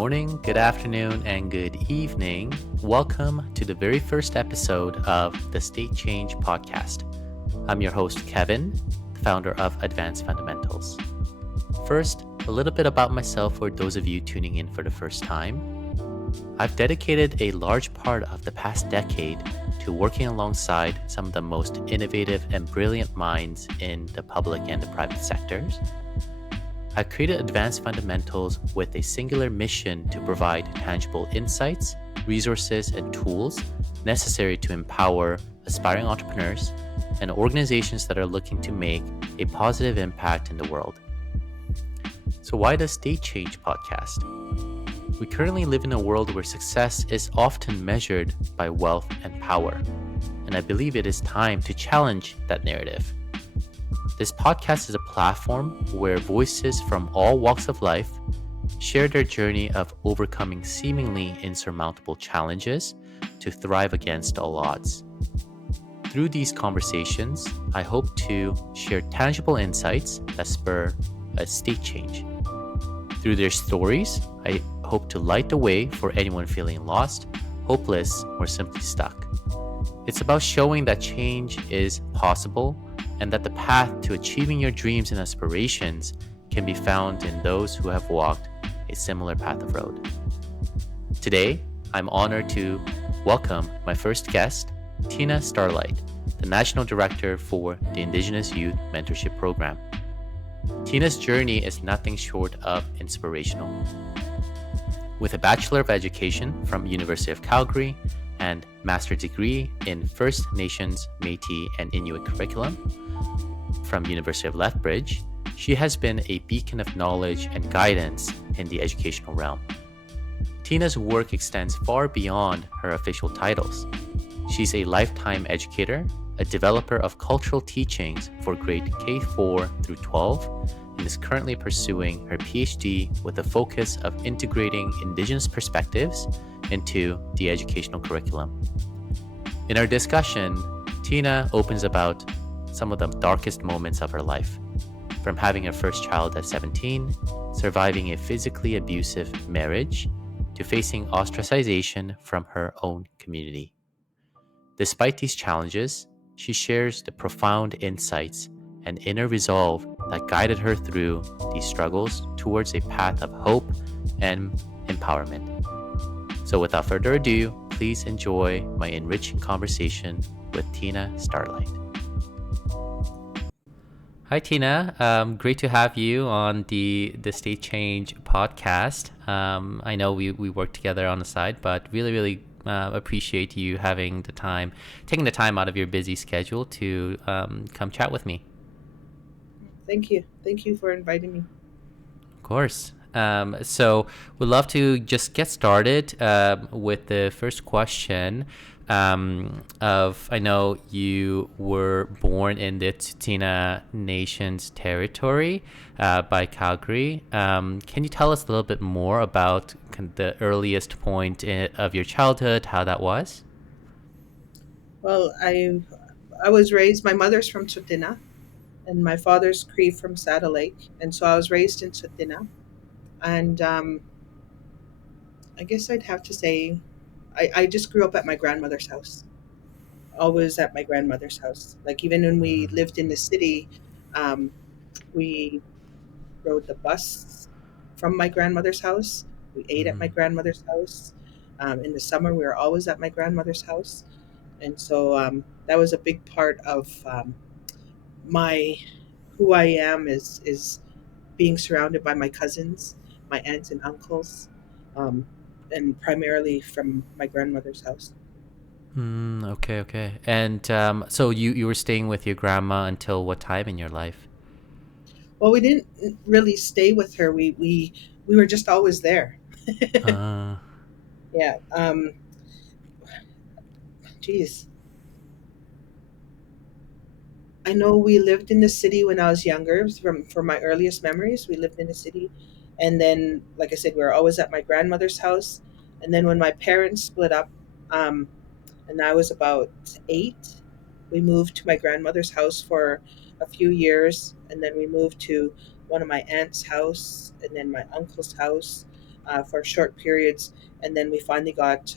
morning, good afternoon, and good evening. Welcome to the very first episode of the State Change podcast. I'm your host, Kevin, the founder of Advanced Fundamentals. First, a little bit about myself for those of you tuning in for the first time. I've dedicated a large part of the past decade to working alongside some of the most innovative and brilliant minds in the public and the private sectors. I've created Advanced Fundamentals with a singular mission to provide tangible insights, resources, and tools necessary to empower aspiring entrepreneurs and organizations that are looking to make a positive impact in the world. So why the State Change podcast? We currently live in a world where success is often measured by wealth and power, and I believe it is time to challenge that narrative. This podcast is a platform where voices from all walks of life share their journey of overcoming seemingly insurmountable challenges to thrive against all odds. Through these conversations, I hope to share tangible insights that spur a state change. Through their stories, I hope to light the way for anyone feeling lost, hopeless, or simply stuck. It's about showing that change is possible and that the path to achieving your dreams and aspirations can be found in those who have walked a similar path of road. Today, I'm honored to welcome my first guest, Teena Starlight, the National Director for the Indigenous Youth Mentorship Program. Teena's journey is nothing short of inspirational. With a Bachelor of Education from University of Calgary and master's degree in First Nations, Métis, and Inuit curriculum from University of Lethbridge, she has been a beacon of knowledge and guidance in the educational realm. Teena's work extends far beyond her official titles. She's a lifetime educator, a developer of cultural teachings for grade K4 through 12, and is currently pursuing her PhD with a focus of integrating Indigenous perspectives into the educational curriculum. In our discussion, Teena opens about some of the darkest moments of her life, from having her first child at 17, surviving a physically abusive marriage, to facing ostracization from her own community. Despite these challenges, she shares the profound insights and inner resolve that guided her through these struggles towards a path of hope and empowerment. So without further ado, please enjoy my enriching conversation with Teena Starlight. Hi, Teena. Great to have you on the State Change podcast. I know we work together on the side, but really appreciate you taking the time out of your busy schedule to come chat with me. Thank you. Thank you for inviting me. Of course. So we'd love to just get started with the first question. I know you were born in the Teena Nation's territory by Calgary. Can you tell us a little bit more about the earliest point of your childhood, how that was? Well, I was raised. My mother's from Teena, and my father's Cree from Saddle Lake, and so I was raised in Teena. And I guess I'd have to say, I just grew up at my grandmother's house. Always at my grandmother's house. Like even when we lived in the city, um, we rode the bus from my grandmother's house. We ate at my grandmother's house. In the summer, we were always at my grandmother's house, and so that was a big part of my who I am is being surrounded by my cousins, my aunts and uncles, um, and primarily from my grandmother's house. Okay. And so you were staying with your grandma until what time in your life? Well, we didn't really stay with her. We were just always there. Uh, Yeah. Geez. I know we lived in the city when I was younger. From my earliest memories, we lived in the city, and then, like I said, we were always at my grandmother's house. And then when my parents split up, um, and I was about 8, we moved to my grandmother's house for a few years, and then we moved to one of my aunt's house, and then my uncle's house. for short periods, and then we finally got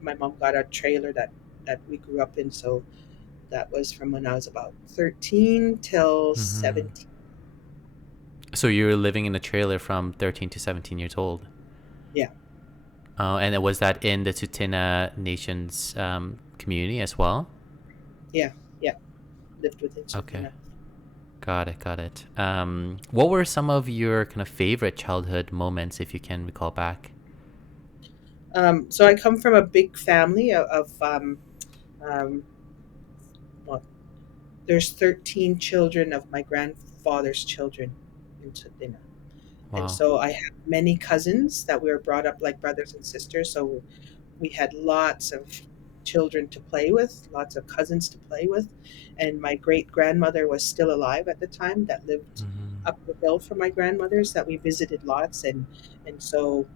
my mom got a trailer that we grew up in. So that was from when I was about 13 till Mm-hmm. 17. So you were living in a trailer from 13 to 17 years old. Yeah, And was that in the Tsuut'ina Nations community as well? yeah, yeah. Lived within Okay. Sotina. Got it, got it. What were some of your kind of favorite childhood moments, if you can recall back? So I come from a big family of um, well, there's 13 children of my grandfather's children in Sotina. And Wow. so I have many cousins that we were brought up like brothers and sisters. So we had lots of children to play with, lots of cousins to play with. And my great grandmother was still alive at the time that lived Mm-hmm. up the hill from my grandmother's that we visited lots. And so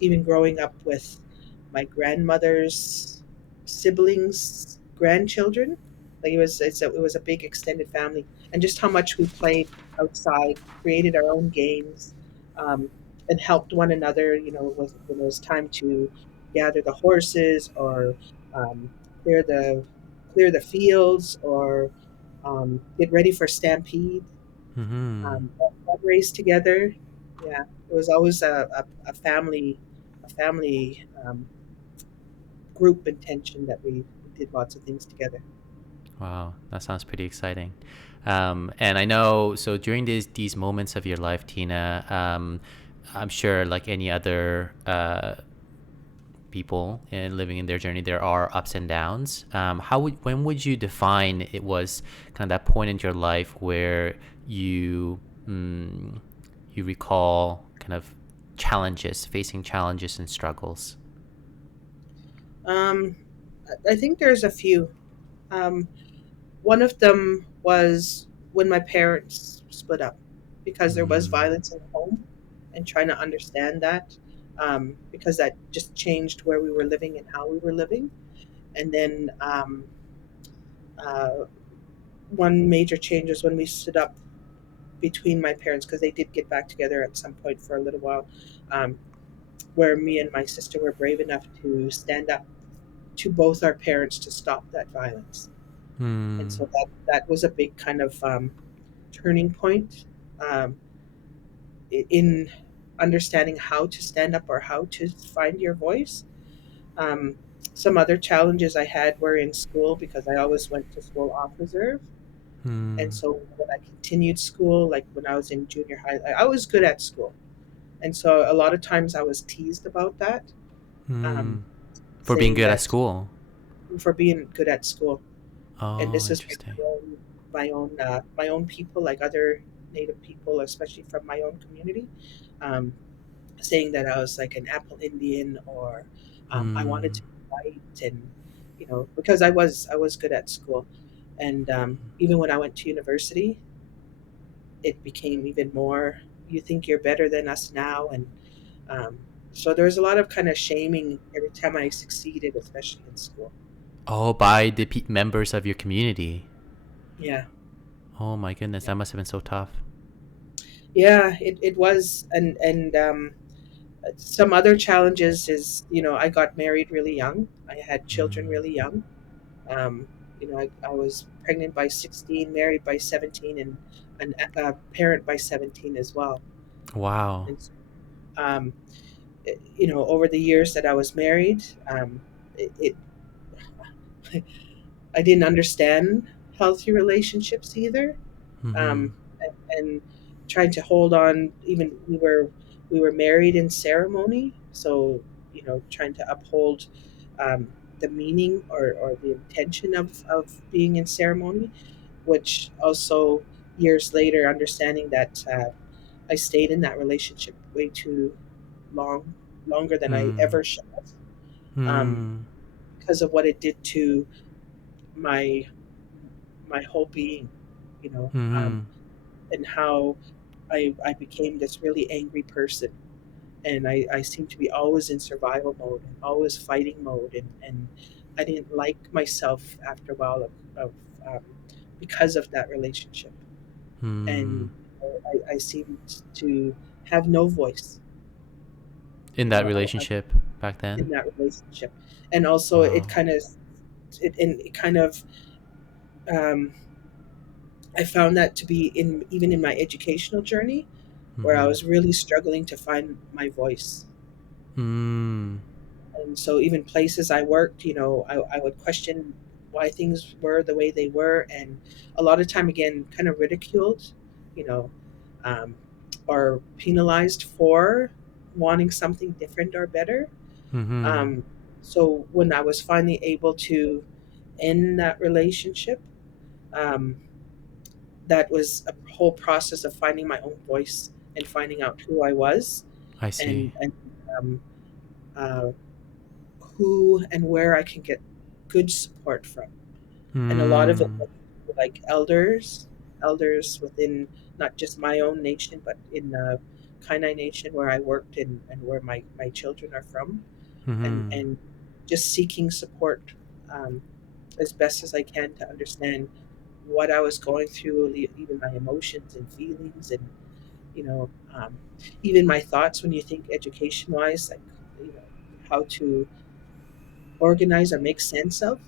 even growing up with my grandmother's siblings, grandchildren, like it was a big extended family. And just how much we played outside, created our own games, um, and helped one another, when it was time to gather the horses or um, clear the clear the fields or get ready for stampede. Mm-hmm. Race together. Yeah, it was always a family group intention that we did lots of things together. Wow, that sounds pretty exciting. And I know, so during these moments of your life, Tina, I'm sure, like any other people and living in their journey, there are ups and downs. When would you define it was kind of that point in your life where you you recall kind of facing challenges and struggles? Um, I think there's a few. Um, One of them was when my parents split up because there was Mm, violence in the home, and trying to understand that, because that just changed where we were living and how we were living. And then uh, one major change was when we stood up between my parents because they did get back together at some point for a little while, um, where me and my sister were brave enough to stand up to both our parents to stop that violence. And mm, so that was a big kind of turning point, um, in understanding how to stand up or how to find your voice. Um, some other challenges I had were in school because I always went to school off reserve. And mm, so when I continued school, like when I was in junior high, I was good at school. And so a lot of times I was teased about that, um, mm. For being saying good at that school. for being good at school. And Oh, this is with interesting. my own people, like other Native people, especially from my own community, um, saying that I was like an Apple Indian or I wanted Mm, to be white, and because I was good at school, and even when I went to university, it became even more. You think you're better than us now, and um, so there was a lot of kind of shaming every time I succeeded, especially in school. oh, by the members of your community. Yeah, Oh my goodness, yeah, that must have been so tough. yeah. It was, and some other challenges is I got married really young. I had children Mm. really young. Um, I was pregnant by 16, married by 17, and a parent by 17 as well. Wow. And um, over the years that I was married, I didn't understand healthy relationships either, Mm-hmm. and trying to hold on. Even we were married in ceremony, so trying to uphold the meaning or the intention of being in ceremony, which also years later understanding that I stayed in that relationship way too long, longer than I Mm. ever should have, um, Mm. because of what it did to my my whole being, you know, um, Mm-hmm. and how I became this really angry person. And I seemed to be always in survival mode and always fighting mode. And I didn't like myself after a while of um, because of that relationship. Mm. And I seemed to have no voice. In You that know, I relationship back then? in that relationship, and also it Wow. kind of it kind of um, I found that to be in even in my educational journey where I Mm-hmm. was really struggling to find my voice. Mm. And so even places I worked, I would question why things were the way they were, and a lot of time again, kind of ridiculed, you know, um, or penalized for wanting something different or better. Mm-hmm. Um, so when I was finally able to end that relationship, um, that was a whole process of finding my own voice and finding out who I was, I see. and um, uh, who and where I can get good support from. And a lot of it Mm. was like elders within not just my own nation, but in Kainai Nation where I worked and where my children are from, Mm-hmm. and just seeking support um, as best as I can to understand what I was going through, even my emotions and feelings, and you know, um, even my thoughts when you think education wise, like you know, how to organize or make sense of.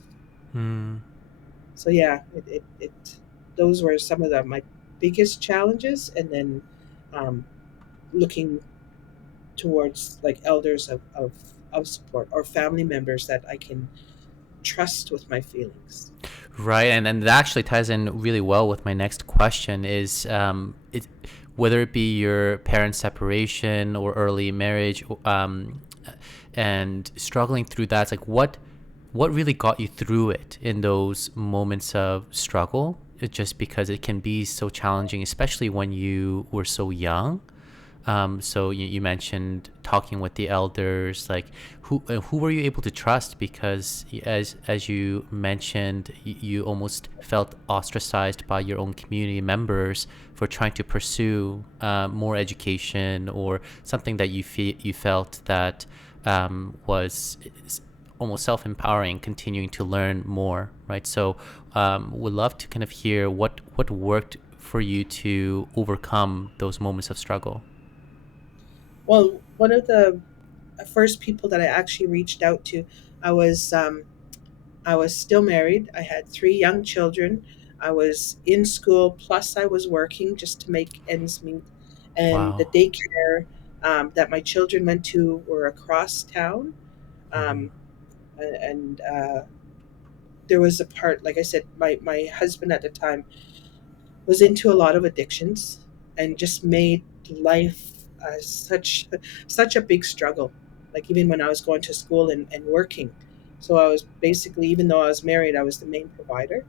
Mm. So yeah, it those were some of my biggest challenges, and then um, looking towards like elders of support or family members that I can trust with my feelings. Right, and that actually ties in really well with my next question is whether it be your parents' separation or early marriage, and struggling through that. It's like what really got you through it in those moments of struggle? Just because it can be so challenging, especially when you were so young. So you mentioned talking with the elders, like who were you able to trust? Because as you mentioned, you almost felt ostracized by your own community members for trying to pursue more education or something that you felt that was almost self-empowering, continuing to learn more, right? So would love to kind of hear what worked for you to overcome those moments of struggle. Well, one of the first people that I actually reached out to, I was um, I was still married. I had three young children. I was in school, plus I was working just to make ends meet. And the Wow. daycare that my children went to were across town. Mm-hmm. Um, and there was a part, like I said, my husband at the time was into a lot of addictions and just made life such a big struggle. Like even when I was going to school and working, so I was basically, even though I was married, I was the main provider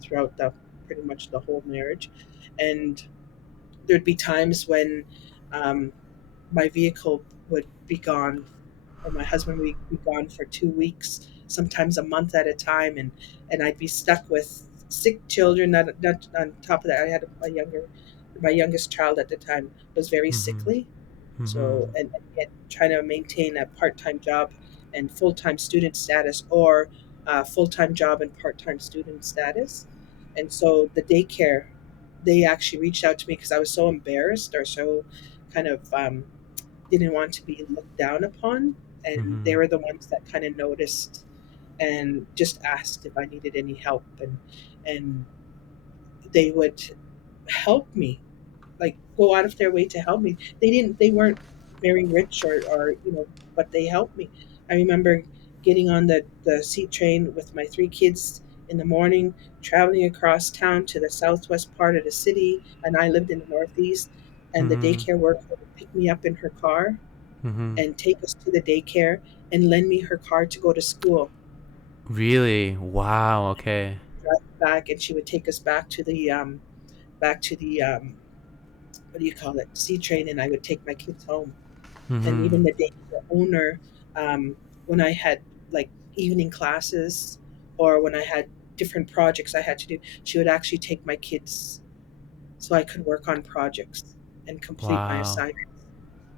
throughout the pretty much the whole marriage, and there'd be times when um, my vehicle would be gone, or my husband would be gone for 2 weeks, sometimes a month at a time, and I'd be stuck with sick children. Not on top of that, I had my youngest child at the time was very Mm-hmm. sickly, Mm-hmm. so and yet trying to maintain a part-time job and full-time student status, or full-time job and part-time student status, and so the daycare, they actually reached out to me because I was so embarrassed or so kind of didn't want to be looked down upon, and Mm-hmm. they were the ones that kind of noticed and just asked if I needed any help, and they would help me, like go out of their way to help me. They weren't very rich or but they helped me. I remember getting on the C train with my three kids in the morning, traveling across town to the southwest part of the city, and I lived in the northeast, and the Mm-hmm. daycare worker would pick me up in her car Mm-hmm. and take us to the daycare and lend me her car to go to school. Really? Wow. Okay. Drive back, and she would take us back to the what do you call it, C train, and I would take my kids home. And Mm-hmm. even the daycare owner, when I had like evening classes or when I had different projects I had to do, she would actually take my kids so I could work on projects and complete my Wow. assignments.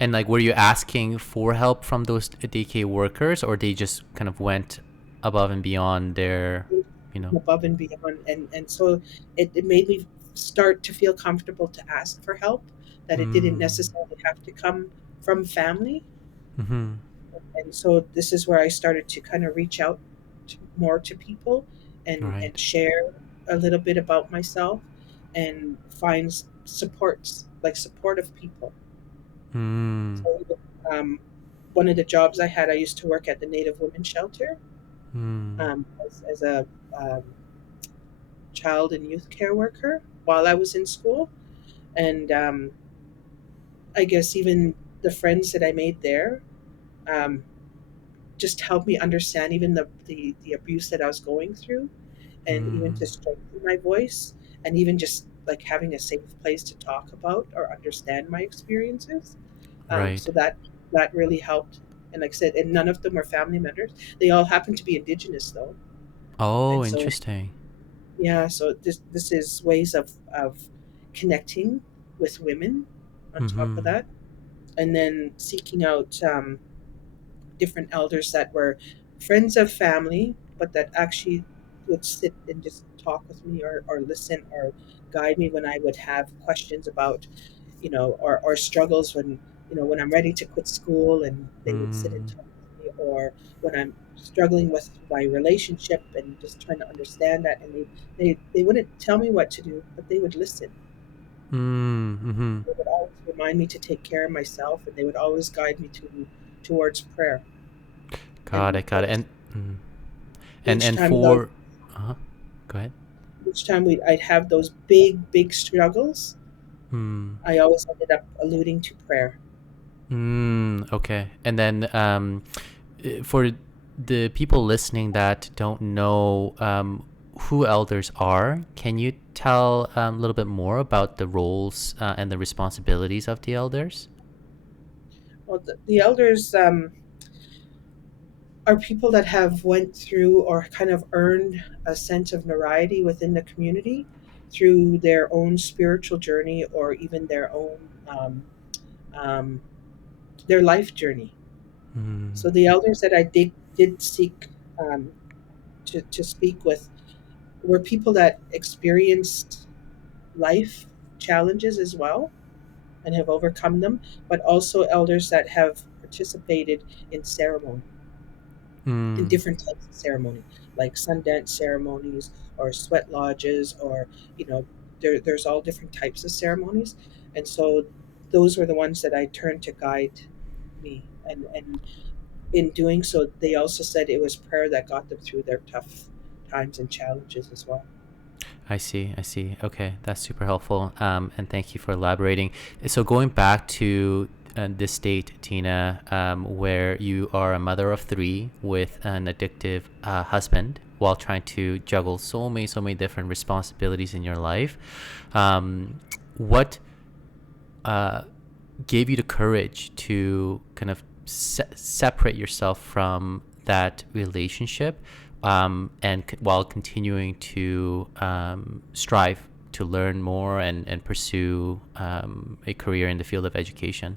And like, were you asking for help from those DK workers, or they just kind of went above and beyond their, you know? Above and beyond, and so it made me start to feel comfortable to ask for help, that it didn't Mm. necessarily have to come from family. Mm-hmm. And so this is where I started to kind of reach out more to people and Right. share a little bit about myself and find supports, like supportive people. Mm. So um, one of the jobs I had, I used to work at the Native Women's Shelter Mm. as a um, child and youth care worker while I was in school. And I guess even the friends that I made there um, just helped me understand even the abuse that I was going through, and even Mm. to strengthen my voice, and even just like having a safe place to talk about or understand my experiences. Right. So that really helped. And like I said, and none of them are family members. They all happen to be Indigenous though, Oh, and so interesting. yeah. So this is ways of connecting with women. On top of Mm-hmm. that, and then seeking out different elders that were friends of family, but that actually would sit and just talk with me or listen or guide me when I would have questions about, or struggles when, when I'm ready to quit school and they would sit and Mm. talk with me, or when I'm struggling with my relationship and just trying to understand that. And they wouldn't tell me what to do, but they would listen. Mm. Mm-hmm. They would always remind me to take care of myself, and they would always guide me towards prayer. Got And it. Got it. And mm. each and time those for go ahead. each time I'd have those big struggles, Mm. I always ended up alluding to prayer. Mm. Okay. And then for the people listening that don't know who elders are, can you tell a little bit more about the roles and the responsibilities of the elders? Well, the elders are people that have went through or kind of earned a sense of notoriety within the community through their own spiritual journey or even um, um, their life journey. Mm. So the elders that I did seek um, to speak with were people that experienced life challenges as well and have overcome them, but also elders that have participated in ceremony, in Mm. different types of ceremony, like Sundance ceremonies or sweat lodges, or you know, there's all different types of ceremonies, and so those were the ones that I turned to guide me, and in doing so, they also said it was prayer that got them through their tough times and challenges as well. I see. I see. Okay, that's super helpful. And thank you for elaborating. So going back to this state, Tina, where you are a mother of three with an addictive husband while trying to juggle so many different responsibilities in your life. What uh, gave you the courage to kind of separate yourself from that relationship and while continuing to strive to learn more and pursue a career in the field of education?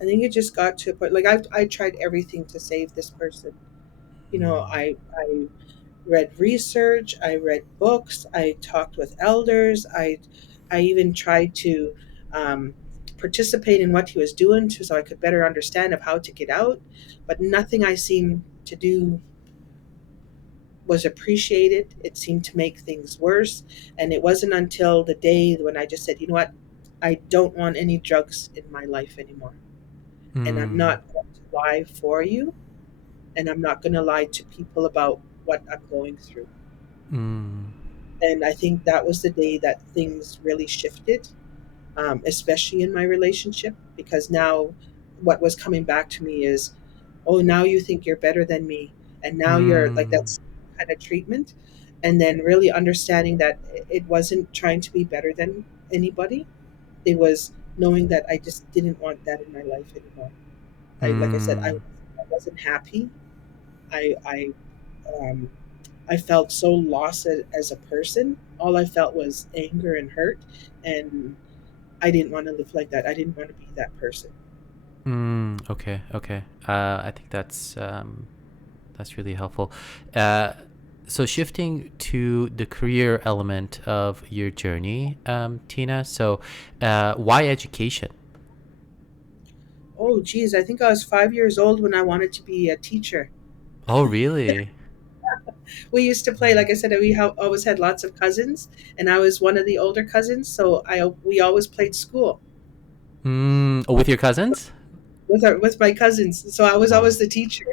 I think it just got to a point like I tried everything to save this person. Mm. I read research, I read books, I talked with elders, I even tried to um, participate in what he was doing so I could better understand of how to get out. But nothing I seemed to do was appreciated. It seemed to make things worse. And it wasn't until the day when I just said, you know what, I don't want any drugs in my life anymore. And I'm Mm. not going to lie for you. And I'm not going to lie to people about what I'm going through. Mm. And I think that was the day that things really shifted, especially in my relationship, because now what was coming back to me is, oh, now you think you're better than me. And now you're like, Mm. that's kind of treatment. And then really understanding that it wasn't trying to be better than anybody. It was knowing that I just didn't want that in my life anymore. Like I said, Mm. I wasn't happy. I um, I felt so lost as a person. All I felt was anger and hurt, and I didn't want to live like that. I didn't want to be that person. Okay, okay. I think that's really helpful. Uh, so shifting to the career element of your journey, Tina. So, why education? Oh, geez, I think I was 5 years old when I wanted to be a teacher. Oh, really? We used to play, like I said, always had lots of cousins, and I was one of the older cousins, so we always played school Mm. Oh, with your cousins? with my cousins. So I was Wow. always the teacher,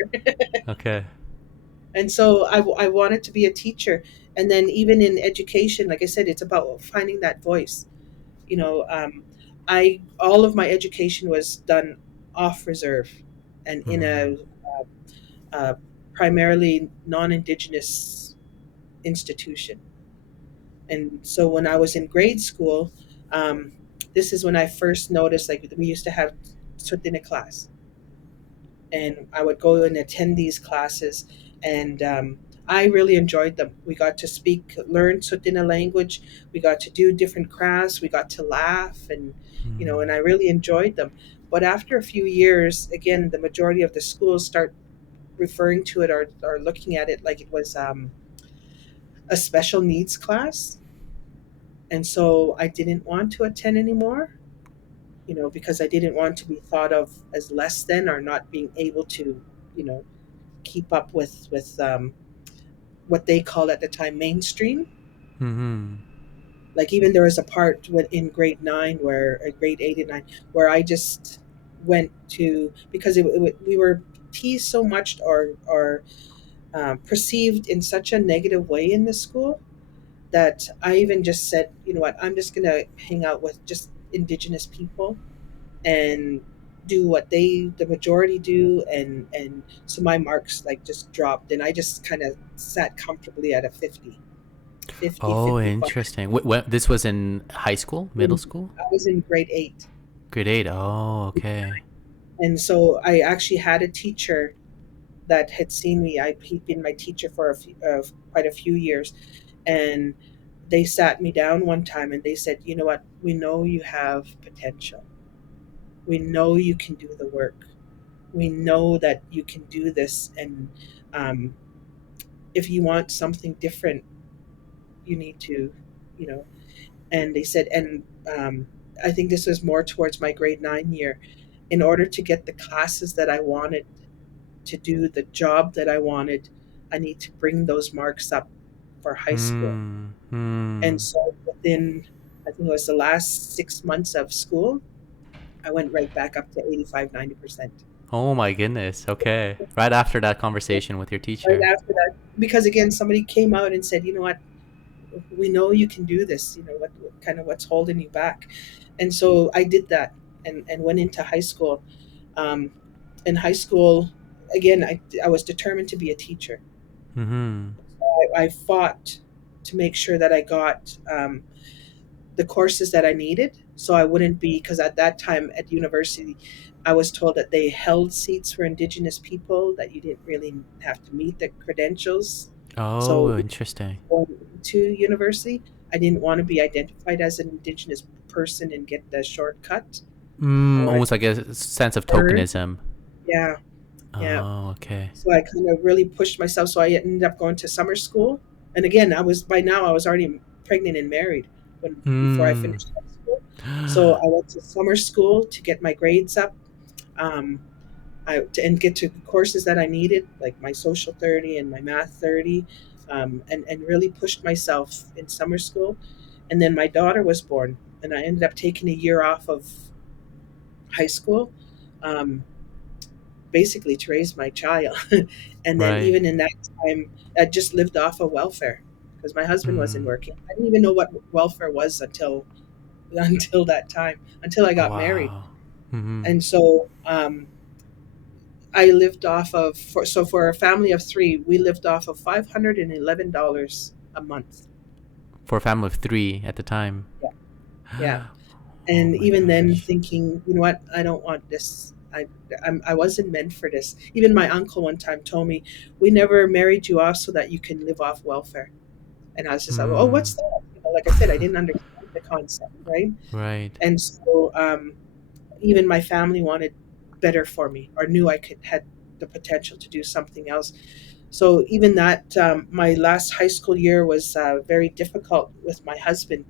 Okay. and so I wanted to be a teacher. And then even in education, like I said, it's about finding that voice. You know, I all of my education was done off reserve, and in Mm. a primarily non-indigenous institution. And so when I was in grade school, um, this is when I first noticed, like, we used to have Sotina class, and I would go and attend these classes, and I really enjoyed them. We got to learn Sotina language. We got to do different crafts. We got to laugh, and Mm. and I really enjoyed them. But after a few years, again, the majority of the schools start referring to it, or looking at it like it was a special needs class. And so I didn't want to attend anymore, because I didn't want to be thought of as less than, or not being able to, you know, keep up with what they called at the time mainstream. Mm-hmm. Like, even there was a part in grade nine, grade eight and nine, where I just went to, because we were teased so much, or perceived in such a negative way in the school, that I even just said, you know what, I'm just gonna hang out with just Indigenous people and do what the majority do, and so my marks, like, just dropped, and I just kind of sat comfortably at a 50, Oh, 55. interesting. This was in high school, middle school? I was in grade 8, Grade 8. Oh, okay. and so I actually had a teacher that had seen me. He'd been my teacher for quite a few years, and they sat me down one time and they said, you know what, we know you have potential, we know you can do the work, we know that you can do this, and um, if you want something different, you need to, you know. And they said, and I think this was more towards my grade 9 year, in order to get the classes that I wanted, to do the job that I wanted, I need to bring those marks up for high school. Hmm. And Hmm. so within, I think it was the last 6 months of school, I went right back up to 85, 90%. Oh my goodness. Okay. Right after that conversation with your Right teacher. after that, because again, somebody came out and said, you know what, we know you can do this, what kind of, what's holding you back. And so I did that, and went into high school. um, in high school, again, I was determined to be a teacher. Mm-hmm. I fought to make sure that I got the courses that I needed, so I wouldn't be, because at that time at university, I was told that they held seats for Indigenous people, that you didn't really have to meet the credentials. So Oh, interesting. going to university, I didn't want to be identified as an Indigenous person and get the shortcut. I wanted Almost to like a sense of learn. tokenism. Yeah, yeah. Oh, okay. So I kind of really pushed myself. So I ended up going to summer school. And again, I was already pregnant and married before I Mm. finished high school. So I went to summer school to get my grades up, um, and get to courses that I needed, like my social 30 and my math 30, and really pushed myself in summer school. And then my daughter was born, and I ended up taking a year off of high school, um, basically to raise my child. And then Right. even in that time, I just lived off of welfare, because my husband wasn't Mm. working. I didn't even know what welfare was until until that time, until I Oh, got married. wow. Mm-hmm. And so I lived off of, for a family of three, we lived off of $511 a month. For a family of 3 at the time. Yeah, yeah. Oh And my even then, gosh. thinking, you know what, I don't want this. I wasn't meant for this. Even my uncle one time told me, "We never married you off so that you can live off welfare." And I was just like, "Oh, Mm. what's that?" Like I said, I didn't understand the concept, right? Right. And so even my family wanted better for me, or knew I could had the potential to do something else. So even that, my last high school year was very difficult with my husband,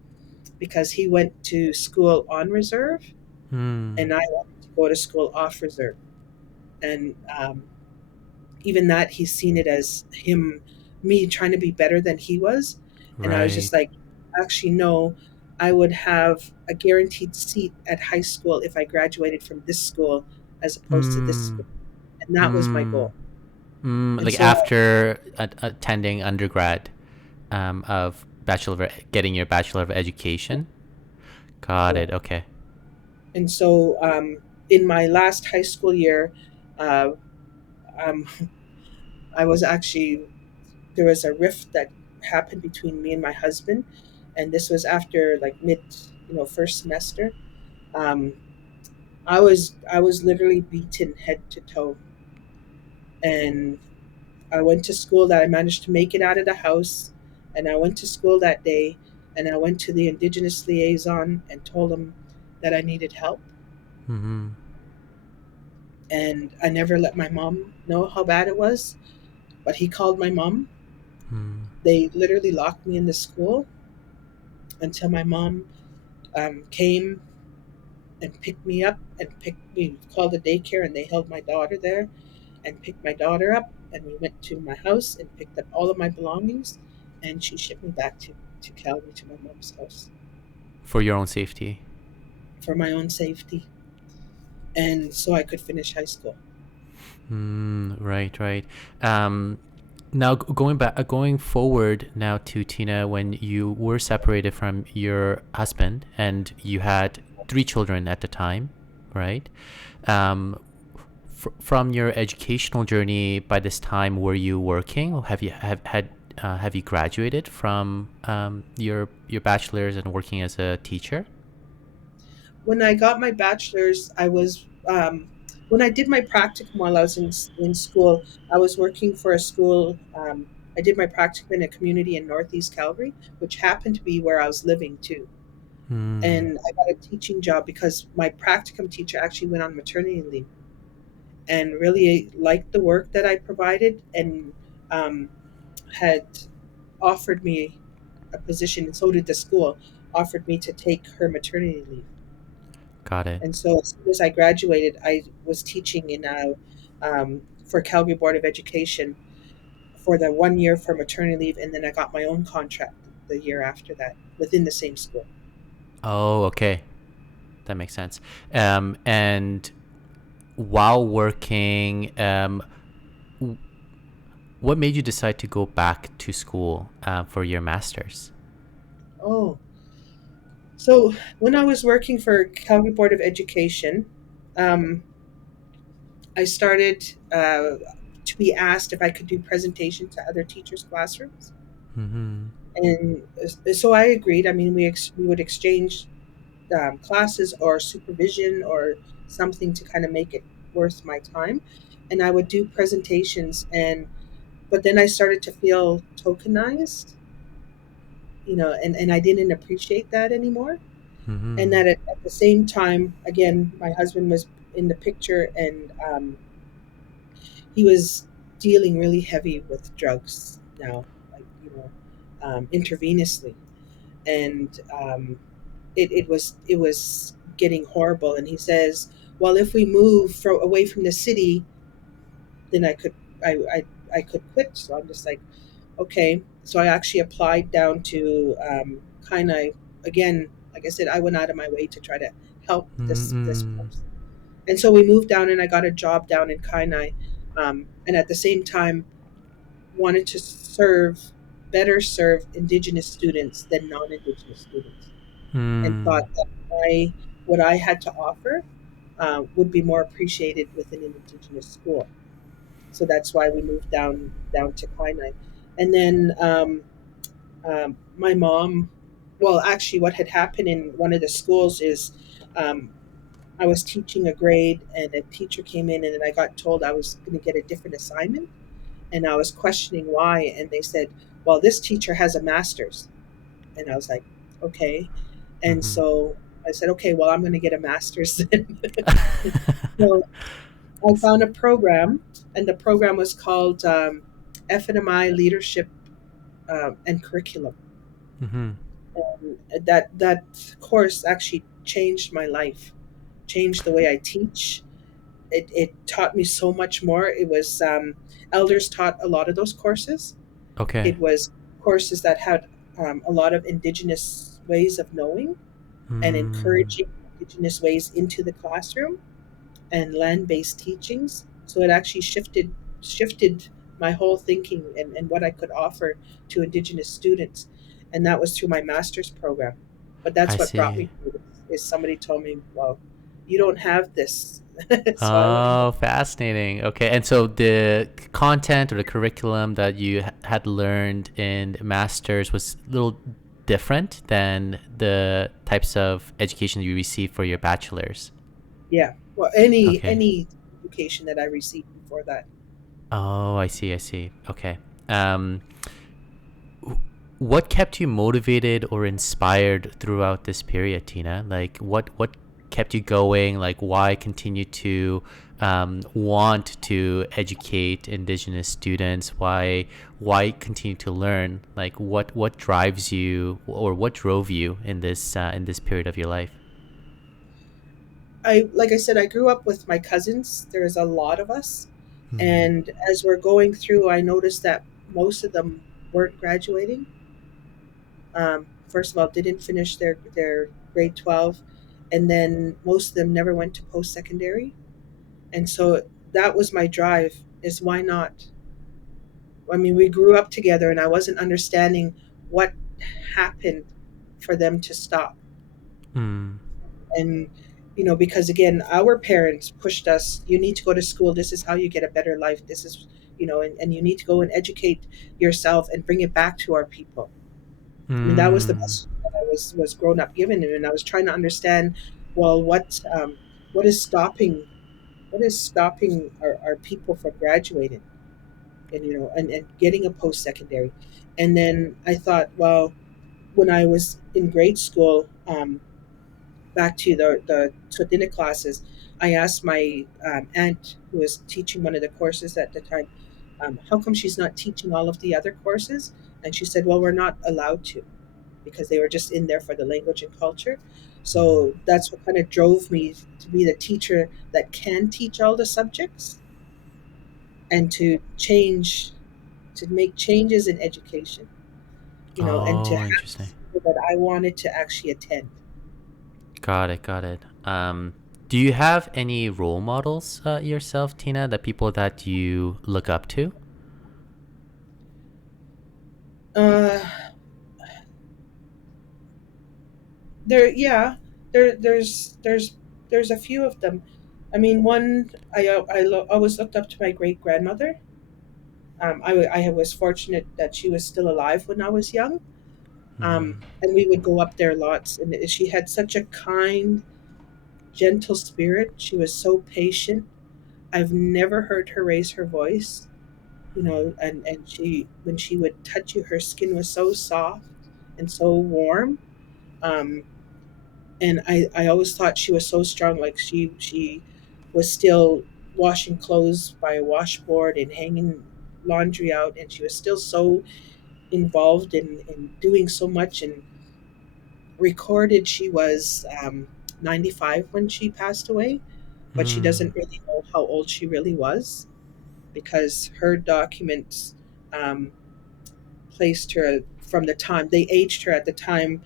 because he went to school on reserve, Mm. and I wanted to go to school offers her. And even that, he's seen it as me trying to be better than he was. And I was Right. just like, actually, no, I would have a guaranteed seat at high school if I graduated from this school as opposed to this Mm. school. And that was my Mm. goal. Mm. And Like so, after attending undergrad, of getting your bachelor of education. Got it. correct. Okay. And so, in my last high school year, uh, um, I was actually, there was a rift that happened between me and my husband. And this was after like first semester. Um, I was literally beaten head to toe, and I went to school. That I managed to make it out of the house, and I went to school that day, and I went to the Indigenous liaison and told him that I needed help, Mm-hmm. and I never let my mom know how bad it was. But he called my mom. Mm. They literally locked me in the school until my mom came and picked me up and we called the daycare, and they held my daughter there and picked my daughter up, and we went to my house and picked up all of my belongings, and she shipped me back to Calgary to my mom's house For your own safety. for my own safety, and so I could finish high school. Right, right. Um, Now going forward now to Tina, when you were separated from your husband and you had three children at the time, right? Um, from your educational journey, by this time, were you working? Or have you graduated from your bachelor's and working as a teacher? When I got my bachelor's, when I did my practicum while I was in school, I was working for a school. I did my practicum in a community in Northeast Calgary, which happened to be where I was living too. Hmm. And I got a teaching job because my practicum teacher actually went on maternity leave and really liked the work that I provided, and um, had offered me a position, and so did the school, offered me to take her maternity leave. Got it. And so as soon as I graduated, I was teaching for Calgary Board of Education for the 1 year for maternity leave, and then I got my own contract the year after that within the same school. Oh, okay. That makes sense. And while working, what made you decide to go back to school for your master's? Oh, so when I was working for Calgary Board of Education, um, I started to be asked if I could do presentation to other teachers' classrooms, Mm-hmm. and so I agreed. I mean, we would exchange classes or supervision or something to kind of make it worth my time, and I would do presentations. And but then I started to feel tokenized, and I didn't appreciate that anymore. And Mm-hmm. that at the same time, again, my husband was in the picture, and he was dealing really heavy with drugs now, like intravenously, and it was getting horrible. And he says, "Well, if we move away from the city, then I could quit." So I'm just like, okay. So I actually applied down to kind of, again, like I said, I went out of my way to try to help this Mm-hmm. person. And so we moved down, and I got a job down in Kainai, and at the same time wanted to better serve Indigenous students than non-Indigenous students, and Mm. thought that what I had to offer would be more appreciated within an Indigenous school. So that's why we moved down to Kainai. And then my mom, well, actually, what had happened in one of the schools is um, I was teaching a grade, and a teacher came in, and then I got told I was going to get a different assignment, and I was questioning why, and they said, "Well, this teacher has a master's," and I was like, "Okay," and Mm-hmm. so I said, "Okay, well, I'm going to get a master's then." So I found a program, and the program was called F&MI Leadership and Curriculum. Mm-hmm. And that course actually changed my life, changed the way I teach. It taught me so much more. It was elders taught a lot of those courses. Okay. It was courses that had a lot of Indigenous ways of knowing and Mm, encouraging Indigenous ways into the classroom and land-based teachings. So it actually shifted my whole thinking and what I could offer to Indigenous students, and that was through my master's program. But I that's what brought see. me to this. Is somebody told me, "Well, you don't have this," so I went. Oh, fascinating. Okay. And so the content or the curriculum that you had learned in masters was a little different than the types of education you received for your bachelor's. Yeah, well, any Okay. any education that I received before that. Oh, I see. I see. Okay. Um, what kept you motivated or inspired throughout this period, Tina? Like, what kept you going? Like, why continue to want to educate Indigenous students? Why continue to learn? Like, what drives you, or what drove you in this period of your life? I like I said, I grew up with my cousins. There's a lot of us, Hmm. and as we're going through, I noticed that most of them weren't graduating. First of all, didn't finish their grade 12, and then most of them never went to post secondary. And so that was my drive: is why not? I mean, we grew up together, and I wasn't understanding what happened for them to stop. Hmm. And because again, our parents pushed us, you need to go to school, this is how you get a better life, this is, and you need to go and educate yourself and bring it back to our people. I mean, that was the Hmm. message that I was grown up given, and I was trying to understand, well, what is stopping our people from graduating, and and getting a post-secondary. And then I thought, well, when I was in grade school, back to the dinner classes, I asked my aunt, who was teaching one of the courses at the time, how come she's not teaching all of the other courses? And she said, well, we're not allowed to, because they were just in there for the language and culture. Hmm. So that's what kind of drove me to be the teacher that can teach all the subjects, and to make changes in education, and to Oh, have interesting. people that I wanted to actually attend. Got it, got it. Do you have any role models yourself, Tina, the people that you look up to? Uh, yeah, there's a few of them. I mean, one, always looked up to my great grandmother. I was fortunate that she was still alive when I was young, Hmm. and we would go up there lots. And she had such a kind, gentle spirit. She was so patient. I've never heard her raise her voice. And she, when she would touch you, her skin was so soft and so warm. Um, and I always thought she was so strong. Like she was still washing clothes by a washboard and hanging laundry out, and she was still so involved in doing so much. And recorded, she was 95 when she passed away, but she Hmm. doesn't really know how old she really was, because her documents um, placed her from the time they aged her at the time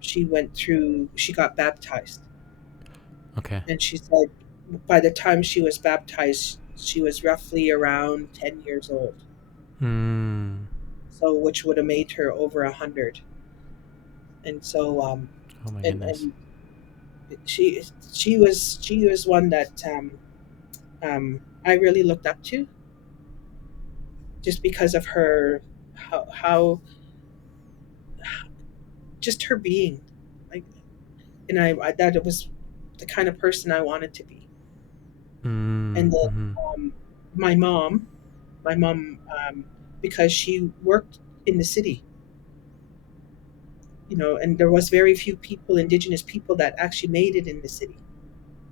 she got baptized. Okay. And she said by the time she was baptized, she was roughly around 10 years old. Hmm. So, which would have made her over 100. And so, Oh my goodness. and she she was one that I really looked up to, just because of her, how just her being, like, and I that it was the kind of person I wanted to be. Hmm. And then Hmm. um, my mom, my mom, because she worked in the city, and there was very few people, Indigenous people, that actually made it in the city.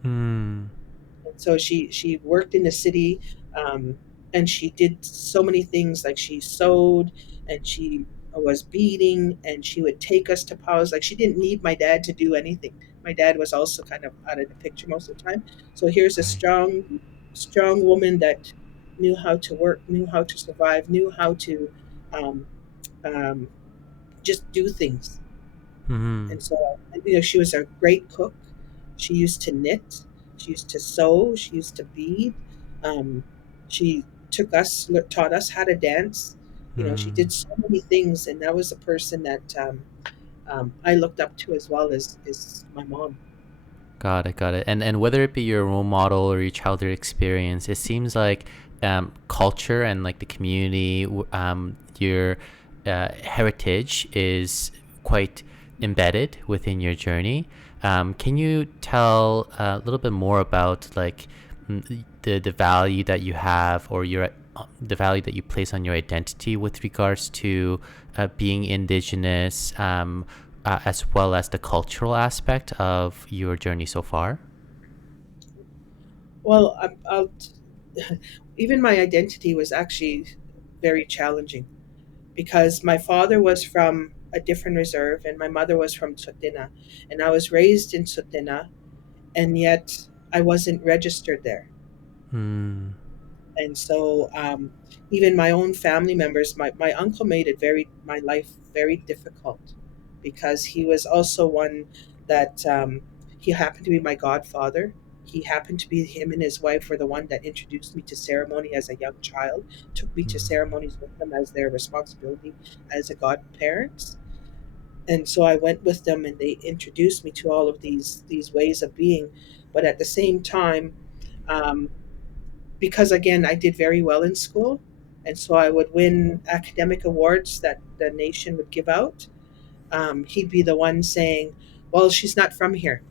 Hmm. And so she worked in the city, um, and she did so many things, like she sewed, and she was beading, and she would take us to powwows. Like, she didn't need my dad to do anything. My dad was also kind of out of the picture most of the time. So here's a Right. strong woman that knew how to work, knew how to survive, knew how to um, um, just do things. Mm-hmm. And so, she was a great cook. She used to knit. She used to sew. She used to bead. Um, she taught us how to dance. She Mm. did so many things, and that was a person that I looked up to as well as my mom. Got it, got it. And whether it be your role model or your childhood experience, it seems like culture and like the community, your heritage is quite embedded within your journey. Can you tell a little bit more about like the value that you have, or your the value that you place on your identity with regards to being Indigenous, as well as the cultural aspect of your journey so far? Well, even my identity was actually very challenging because my father was from a different reserve and my mother was from Tsutina, and I was raised in Tsutina, and yet I wasn't registered there. Hmm. And so, even my own family members, my uncle made my life very difficult because he was also one that, he happened to be my godfather. He happened to be Him and his wife were the one that introduced me to ceremony as a young child, took me to ceremonies with them as their responsibility as a godparents. And so I went with them, and they introduced me to all of these ways of being. But at the same time, um, because again, I did very well in school, and so I would win academic awards that the nation would give out. He'd be the one saying, "Well, she's not from here.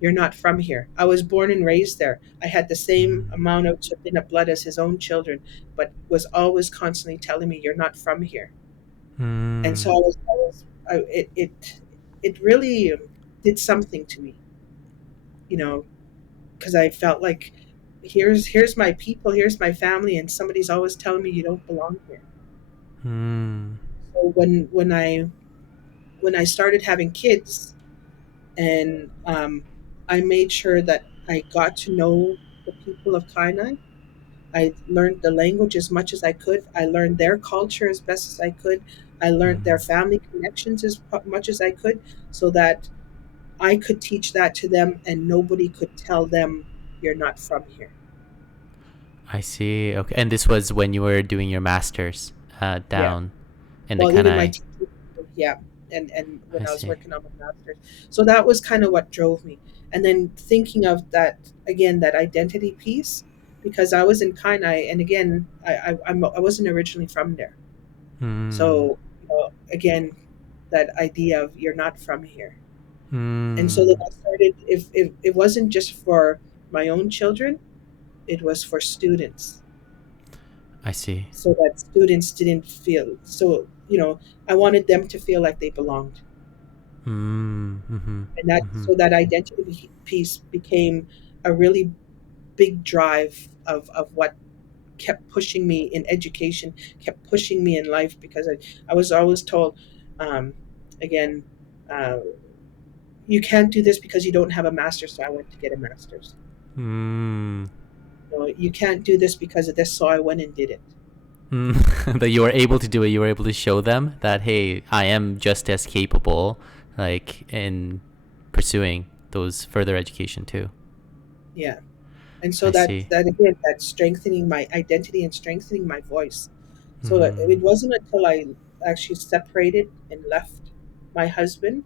You're not from here." I was born and raised there. I had the same amount of Chipina blood as his own children, but was always constantly telling me, "You're not from here." And so Hmm. it really did something to me, you know, because I felt like here's my people, here's my family, and somebody's always telling me you don't belong here. Hmm. So when I started having kids, and I made sure that I got to know the people of Kainai. I learned the language as much as I could. I learned their culture as best as I could. I learned their family connections as much as I could, so that I could teach that to them, and nobody could tell them you're not from here. I see. Okay. And this was when you were doing your master's Yeah. down in the Well, even my Kanai. teaching, yeah, and I when I was see. working on my master's, so that was kind of what drove me. And then thinking of that again, that identity piece, because I was in Kainai, and again, I wasn't originally from there, Hmm. so again, that idea of you're not from here, and so then Hmm. I started. If it wasn't just for my own children, it was for students, I see. so that students didn't feel so. I wanted them to feel like they belonged. Hmm. Mm-hmm. And that Mm-hmm. so that identity piece became a really big drive of what kept pushing me in education, kept pushing me in life, because I was always told, um, again, uh, you can't do this because you don't have a master's, so I went to get a master's. Hmm. You can't do this because of this, so I went and did it. That you were able to do it. You were able to show them that, hey, I am just as capable, like in pursuing those further education too. Yeah. And so I that see. that again, that strengthening my identity and strengthening my voice. So that Hmm. it wasn't until I actually separated and left my husband,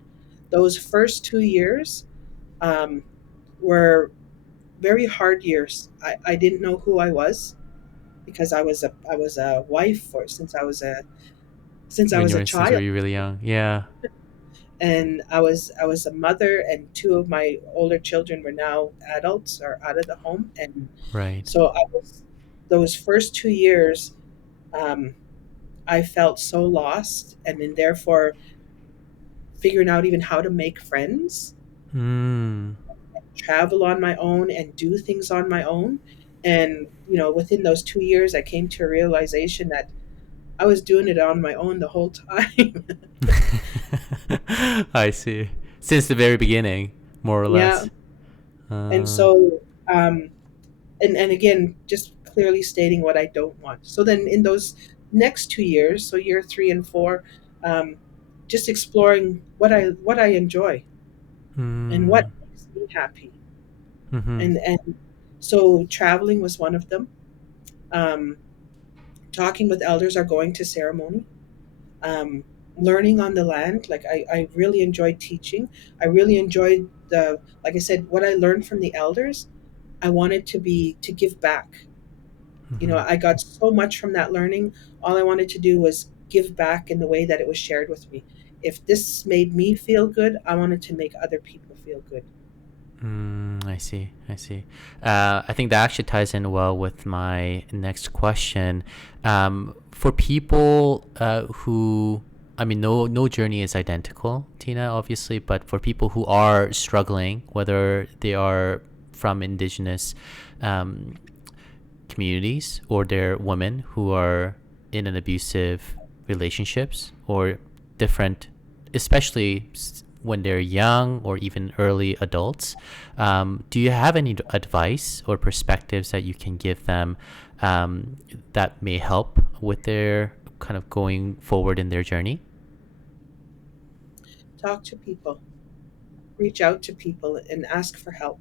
those first 2 years um, were very hard years. I didn't know who I was, because I was a wife for since I When was you a were since you child, were really young, yeah. and I was a mother, and two of my older children were now adults or out of the home, and Right. so I was those first 2 years. Um, I felt so lost, and then therefore figuring out even how to make friends, Hmm. travel on my own, and do things on my own. And within those 2 years, I came to a realization that I was doing it on my own the whole time. I see. Since the very beginning, more or Yeah. less. And Uh, so, and again, just clearly stating what I don't want. So then in those next 2 years, so year 3 and 4, um, just exploring what I enjoy and what mm, makes me happy. mm-hmm, And so traveling was one of them. Um, Talking with elders or going to ceremony. Um, Learning on the land. Like I really enjoyed teaching. I really enjoyed the, like I said, what I learned from the elders. I wanted to be to give back. mm-hmm. I got so much from that learning. All I wanted to do was give back in the way that it was shared with me. If this made me feel good, I wanted to make other people feel good. I see. I see. I think that actually ties in well with my next question. For people who, I mean, no journey is identical, Tina, obviously, but for people who are struggling, whether they are from Indigenous um, communities or they're women who are in an abusive relationships or different, especially when they're young or even early adults. Do you have any advice or perspectives that you can give them that may help with their kind of going forward in their journey? Talk to people, reach out to people, and ask for help.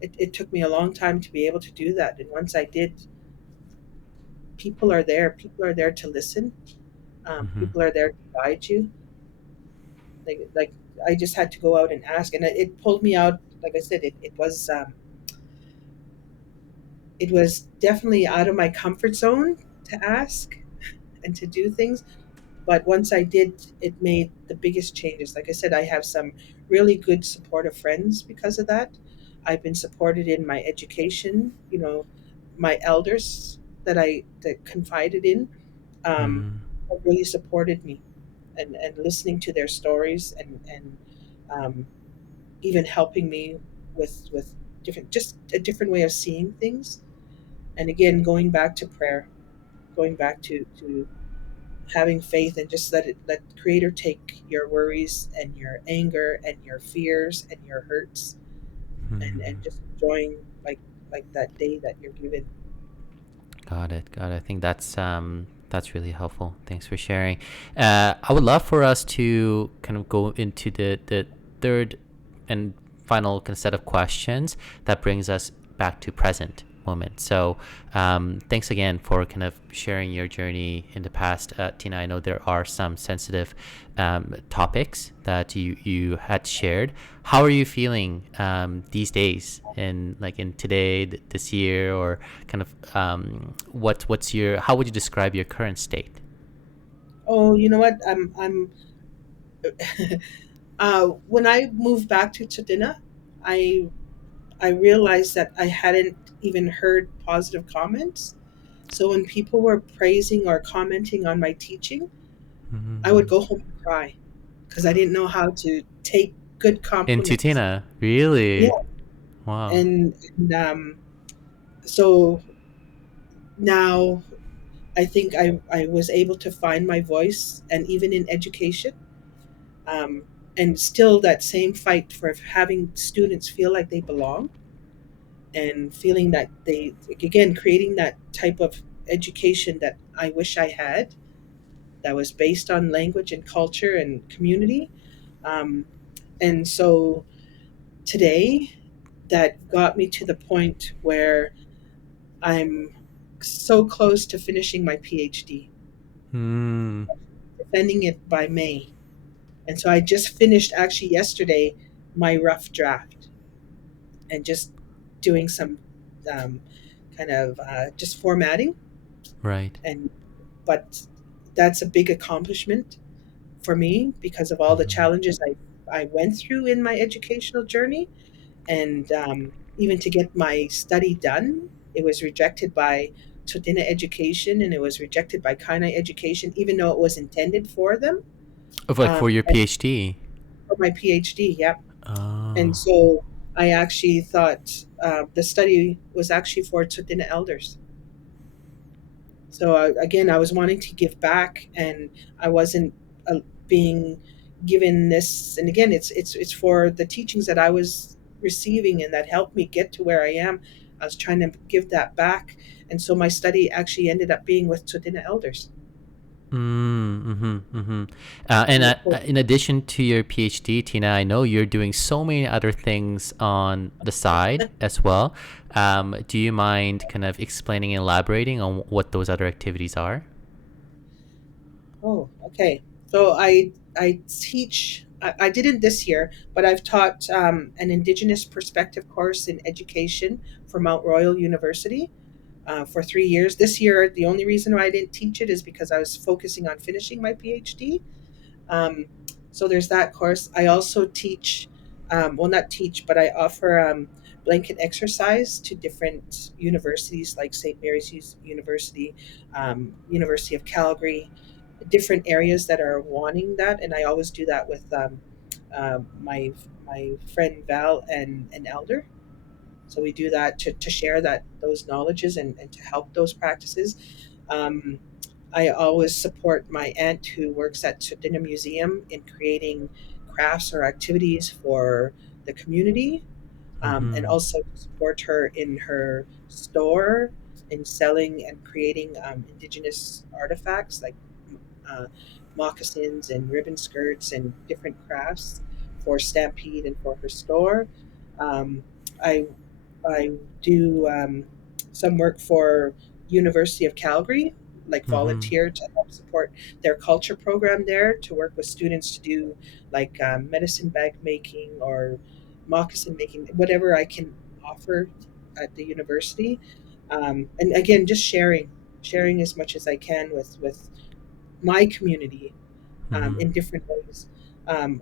It took me a long time to be able to do that. And once I did, people are there. People are there to listen. Mm-hmm. People are there to guide you. Like I just had to go out and ask, and it pulled me out. Like I said, it was definitely out of my comfort zone to ask and to do things. But once I did, it made the biggest changes. Like I said, I have some really good supportive friends because of that. I've been supported in my education. My elders that confided in Mm, have really supported me, and listening to their stories, and um, even helping me with different, just a different way of seeing things. And again, going back to prayer, going back to having faith, and just let Creator take your worries and your anger and your fears and your hurts, and mm. just enjoying, like that day that you're given. Got it. Got it. I think that's really helpful. Thanks for sharing. I would love for us to kind of go into the third and final kind of set of questions that brings us back to present moment. So, thanks again for kind of sharing your journey in the past, Tina. I know there are some sensitive topics that you had shared. How are you feeling these days, in like in today, this year, or kind of what's your how would you describe your current state? Oh, you know what? I'm when I moved back to Chadina, I I realized that I hadn't even heard positive comments. So when people were praising or commenting on my teaching, I would Mm. go home and cry because I didn't know how to take good In compliments. Tina, Yeah, really? Wow. and so now I think I was able to find my voice, and even in education, um, and still that same fight for having students feel like they belong, and feeling that they, again, creating that type of education that I wish I had, that was based on language and culture and community. Um, and so today, that got me to the point where I'm so close to finishing my PhD, Mm. defending it by May. And so I just finished, actually yesterday, my rough draft, and just doing some um, kind of just formatting. Right. And but that's a big accomplishment for me because of all the Mm-hmm. challenges I went through in my educational journey. And even to get my study done, it was rejected by Todina Education, and it was rejected by Kainai Education, even though it was intended for them. Of like for your And PhD. for my PhD, yep. And Oh. so I actually thought the study was actually for Todina elders. So again, I was wanting to give back, and I wasn't being given this. And again, it's for the teachings that I was receiving and that helped me get to where I am. I was trying to give that back, and so my study actually ended up being with Tsutina elders. And And of course, in addition to your PhD, Tina, I know you're doing so many other things on the side as well. Do you mind kind of explaining and elaborating on what those other activities are? oh, okay. So I teach. I didn't this year, but I've taught an Indigenous perspective course in education for Mount Royal University for 3 years. This year, the only reason why I didn't teach it is because I was focusing on finishing my PhD. Um, so there's that course. I also teach, well, not teach, but I offer blanket exercise to different universities like St. Mary's University, University of Calgary, different areas that are wanting that. And I always do that with my friend Val and an elder. So we do that to share that those knowledges and to help those practices. Um, I always support my aunt who works at Tsutina Museum in creating crafts or activities for the community, and Mm-hmm. also to support her in her store in selling and creating Indigenous artifacts like uh, moccasins and ribbon skirts and different crafts for Stampede and for her store. Um, I I do some work for University of Calgary, like Mm-hmm. volunteer to help support their culture program there, to work with students to do like medicine bag making or moccasin making, whatever I can offer at the university. And again, just sharing as much as I can with my community Mm-hmm. in different ways.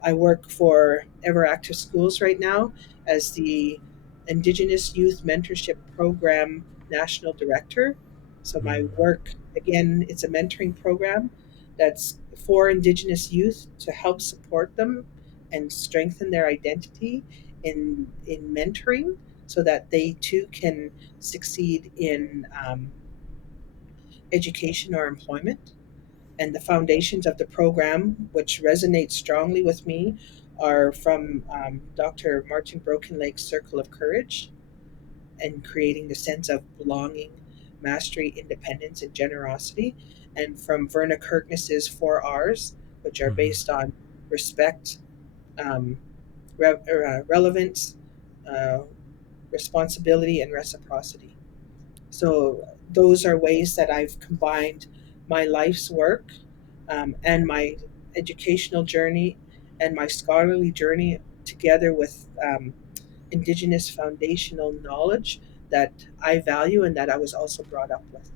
I work for Ever Active Schools right now as the Indigenous Youth Mentorship Program National Director. So my work, again, it's a mentoring program that's for Indigenous youth to help support them and strengthen their identity in mentoring so that they too can succeed in education or employment. And the foundations of the program, which resonate strongly with me, are from Dr. Martin Brokenlake's Circle of Courage and creating the sense of belonging, mastery, independence, and generosity, and from Verna Kirkness's 4 R's, which are Mm-hmm. based on respect, um, relevance, uh, responsibility, and reciprocity. So those are ways that I've combined my life's work and my educational journey and my scholarly journey together with Indigenous foundational knowledge that I value and that I was also brought up with.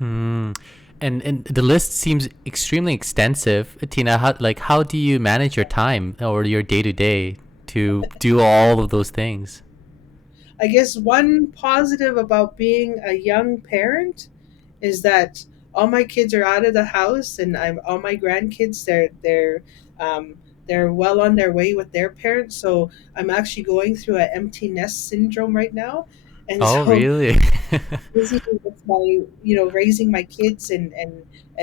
Mm. And the list seems extremely extensive. Tina, how do you manage your time or your day to day to do all of those things? I guess one positive about being a young parent is that all my kids are out of the house, and I'm all my grandkids. Um, they're well on their way with their parents. So I'm actually going through an empty nest syndrome right now, and Oh, so really? busy with my raising my kids and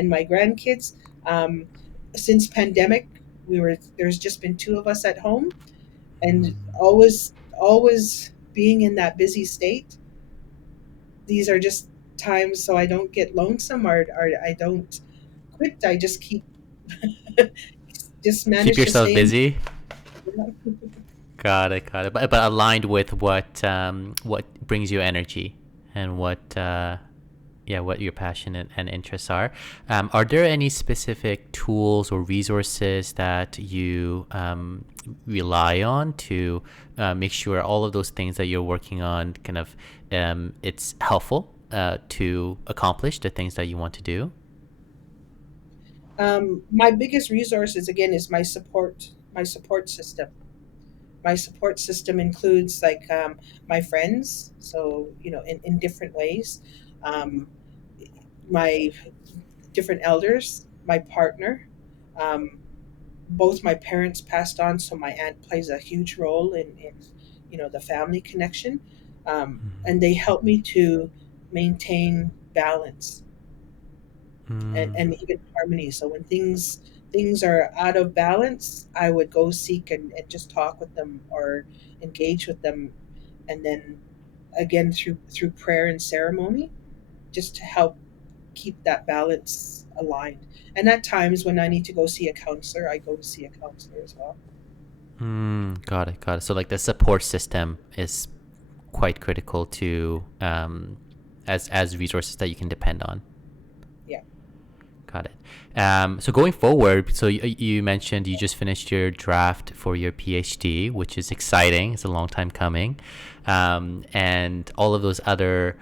my grandkids. Um, since pandemic, there's just been two of us at home, and always being in that busy state. These are just times so I don't get lonesome, or I don't quit. I just keep just Keep manage to yourself stay in. busy. Got it, got it. But aligned with what brings you energy and what yeah, what your passion and interests are. Are there any specific tools or resources that you rely on to make sure all of those things that you're working on kind of it's helpful to accomplish the things that you want to do? My biggest resource is again is my support system. My support system includes like my friends, so in different ways, um, my different elders, my partner. Um, Both my parents passed on, so my aunt plays a huge role in the family connection, and they help me to maintain balance. and even harmony. So when things are out of balance, I would go seek and just talk with them or engage with them, and then again through prayer and ceremony, just to help keep that balance aligned. And at times when I need to go see a counselor, I go to see a counselor as well. Got it. Got it. So like the support system is quite critical to as resources that you can depend on. Yeah. Got it. So going forward, so you mentioned you just finished your draft for your PhD, which is exciting. It's a long time coming, and all of those other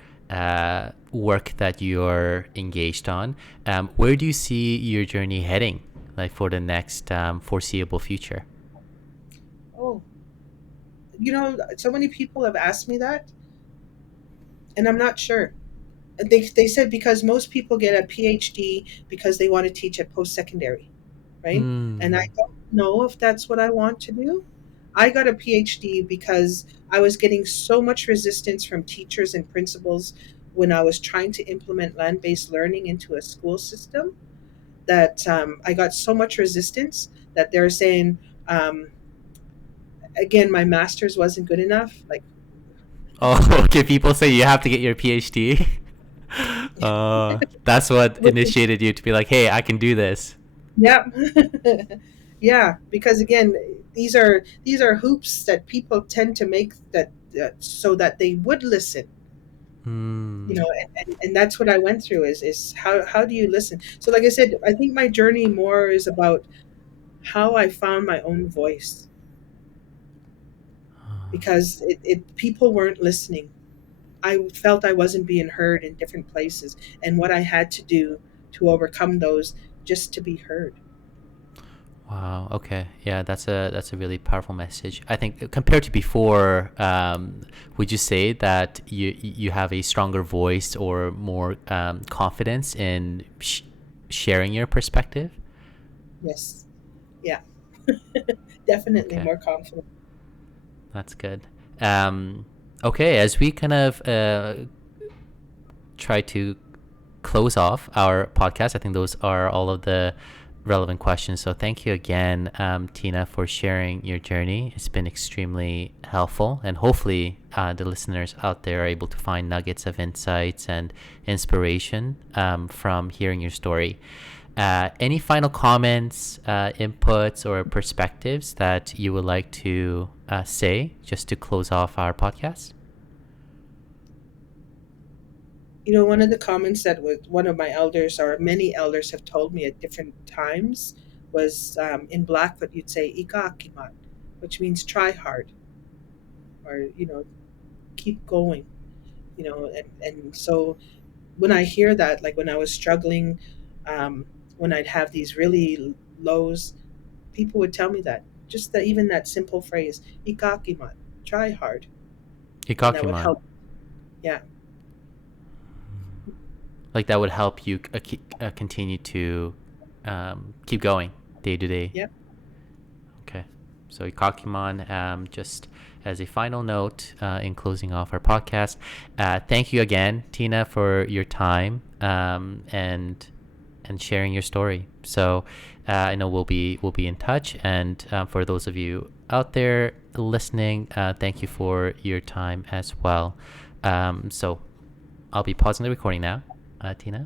work that you're engaged on. Where do you see your journey heading, like for the next foreseeable future? Oh, so many people have asked me that, and I'm not sure. They said because most people get a PhD because they want to teach at post secondary, right? And I Hmm. don't know if that's what I want to do. I got a PhD because I was getting so much resistance from teachers and principals when I was trying to implement land based learning into a school system, that I got so much resistance that they're saying, um, again, my master's wasn't good enough. Like, Oh, okay. People say you have to get your PhD. That's what which is, initiated you to be like, hey, I can do this. yeah, yeah, because again, these are hoops that people tend to make that so that they would listen. Hmm. And that's what I went through is how do you listen? So like I said, I think my journey more is about how I found my own voice, because people weren't listening. I felt I wasn't being heard in different places, and what I had to do to overcome those just to be heard. Wow. Okay. Yeah, that's a really powerful message. I think compared to before, would you say that you have a stronger voice or more confidence in sharing your perspective? Yes. Yeah. Definitely Okay, more confident. that's good. Okay, as we kind of try to close off our podcast, I think those are all of the relevant questions. So thank you again, Teena, for sharing your journey. It's been extremely helpful, and hopefully the listeners out there are able to find nuggets of insights and inspiration from hearing your story. Any final comments, inputs, or perspectives that you would like to say just to close off our podcast? One of the comments that one of my elders or many elders have told me at different times was, in Blackfoot, you'd say "ikakimat," which means try hard, or keep going. And so when I hear that, like when I was struggling, um, when I'd have these really lows, people would tell me that, just that, even that simple phrase "ikakimat," try hard, and that would Ikakiman. help. Yeah. Like that would help you continue to keep going day to day. Yep. Okay. So Ikakiman, just as a final note in closing off our podcast, thank you again, Teena, for your time and sharing your story. So I know we'll be in touch, and for those of you out there listening, thank you for your time as well. So I'll be pausing the recording now, Teena.